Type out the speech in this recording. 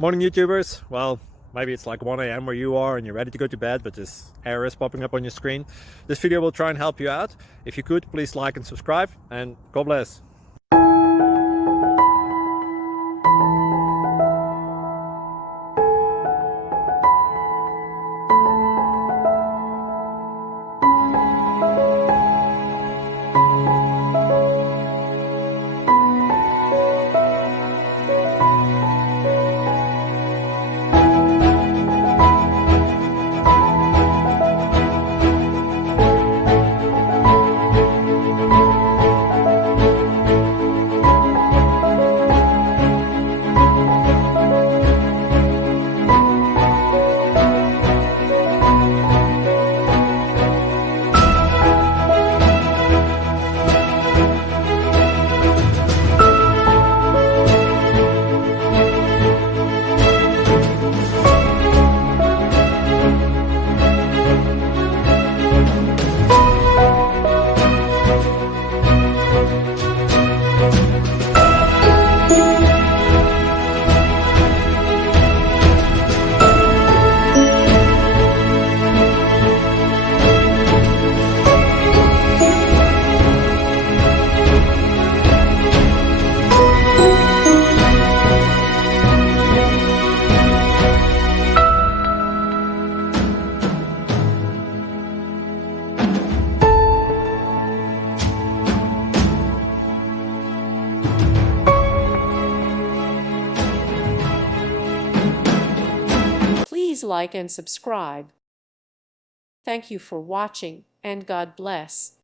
Morning YouTubers. Well, maybe it's like 1 a.m. where you are and you're ready to go to bed, but this error is popping up on your screen. This video will try and help you out. If you could, please like and subscribe, and God bless. Please like and subscribe. Thank you for watching, and God bless.